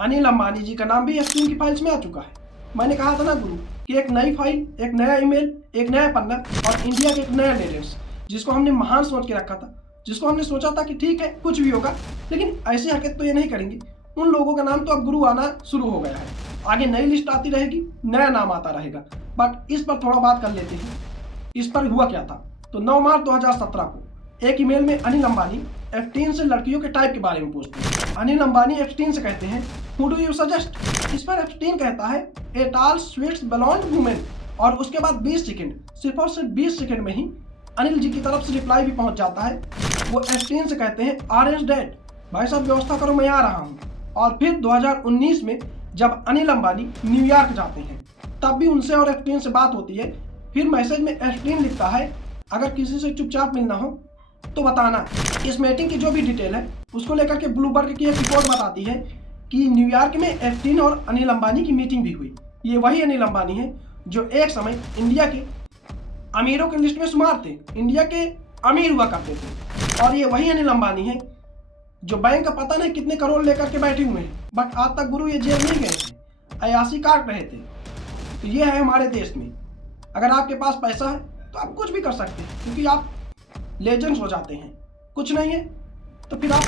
अनिल अंबानी जी का नाम भी एफटीन की फाइल्स में आ चुका है। मैंने कहा था ना गुरु कि एक नई फाइल, एक नया ईमेल, एक नया पन्ना और इंडिया के एक नया लेजेंड्स, जिसको हमने महान सोच के रखा था, जिसको हमने सोचा था कि ठीक है कुछ भी होगा लेकिन ऐसी हरकत तो ये नहीं करेंगे, उन लोगों का नाम तो अब गुरु आना शुरू हो गया है। आगे नई लिस्ट आती रहेगी, नया नाम आता रहेगा। बट इस पर थोड़ा बात कर लेते हैं, इस पर हुआ क्या था। तो 9 मार्च 2017 को एक ईमेल में अनिल अंबानी एफटीन से लड़कियों के टाइप के बारे में पूछते हैं। अनिल अंबानी एफटीन से कहते हैं, हु डू यू सजेस्ट। इस पर एफटीन कहता है, a tall sweets blonde women. और उसके बाद 20 सेकंड, सिर्फ और सिर्फ 20 सेकंड में ही अनिल जी की तरफ से रिप्लाई भी पहुंच जाता है। वो एफटीन से कहते हैं, ऑरेंज डेड, भाई साहब व्यवस्था करो मैं आ रहा हूँ। और फिर 2019 में जब अनिल अंबानी न्यूयॉर्क जाते हैं तब भी उनसे और एफटीन से बात होती है। फिर मैसेज में एफटीन लिखता है, अगर किसी से चुपचाप मिलना हो तो बताना। इस मीटिंग की जो भी डिटेल है उसको लेकर के ब्लूमबर्ग की एक रिपोर्ट बताती है कि न्यूयॉर्क में एफटीन और अनिल अंबानी की मीटिंग भी हुई। ये वही अनिल अंबानी है जो एक समय इंडिया के अमीरों की लिस्ट में शुमार थे, इंडिया के अमीर हुआ करते थे। और ये वही अनिल अंबानी है जो बैंक का पता नहीं कितने करोड़ लेकर के बैठे हुए हैं, बट आज तक गुरु ये जेल नहीं गए थे, अयासी काट रहे थे। तो ये है हमारे देश में, अगर आपके पास पैसा है तो आप कुछ भी कर सकते हैं, क्योंकि आप लेजेंड्स हो जाते हैं। कुछ नहीं है तो फिर आप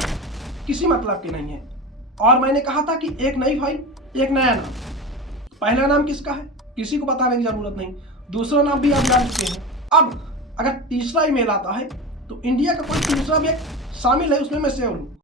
किसी मतलब के नहीं हैं। और मैंने कहा था कि एक नई फाइल, एक नया नाम। पहला नाम किसका है किसी को बताने की जरूरत नहीं, दूसरा नाम भी आप जान चुके हैं। अब अगर तीसरा ईमेल आता है तो इंडिया का कोई तीसरा व्यक्ति शामिल है उसमें, मैं श्योर हूँ।